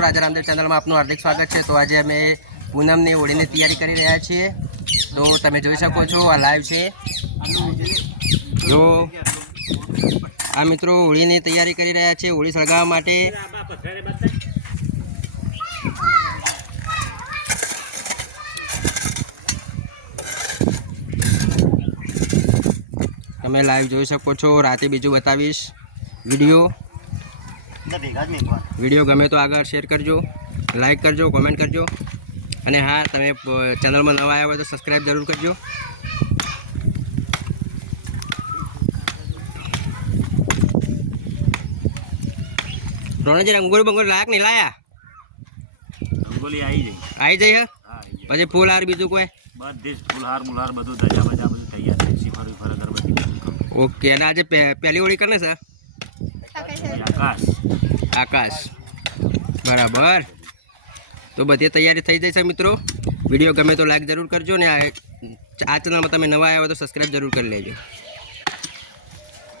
રાજા રામદેવ ચેનલમાં આપનું હાર્દિક સ્વાગત છે. તો આજે અમે પૂનમની હોળીની તૈયારી કરી રહ્યા છીએ. તો તમે જોઈ શકો છો, આ લાઈવ છે. જો આ મિત્રો હોળીની તૈયારી કરી રહ્યા છે, હોળી સળગાવવા માટે. તમે લાઈવ જોઈ શકો છો. રાતે બીજું બતાવીશ. વીડિયો. વીડિયો ગમે તો આગળ શેર કરજો લાઈક કરજો કોમેન્ટ કરજો. અને હા તમે ચેનલમાં નવા આવ્યા હોય તો સબસ્ક્રાઈબ જરૂર કરજો. રોણજી રંગોળી બંગોળી લાયક નહીં લાયા? રંગોલી આવી જઈ આવી જઈ હે? હા પછી ફૂલ હાર બીજું કોઈ? બધી જ ફૂલહાર મુલહાર બધું ધજા બજા બધું તૈયાર છે. ઓકે અને આજે પહેલી હોળી કરને સર આકાશ. આકાશ બરાબર. તો બધી તૈયારી થઈ જશે મિત્રો. વીડિયો ગમે તો લાઈક જરૂર કરજો ને આ ચેનલમાં તમે નવા આવ્યા તો સબસ્ક્રાઈબ જરૂર કરી લેજો.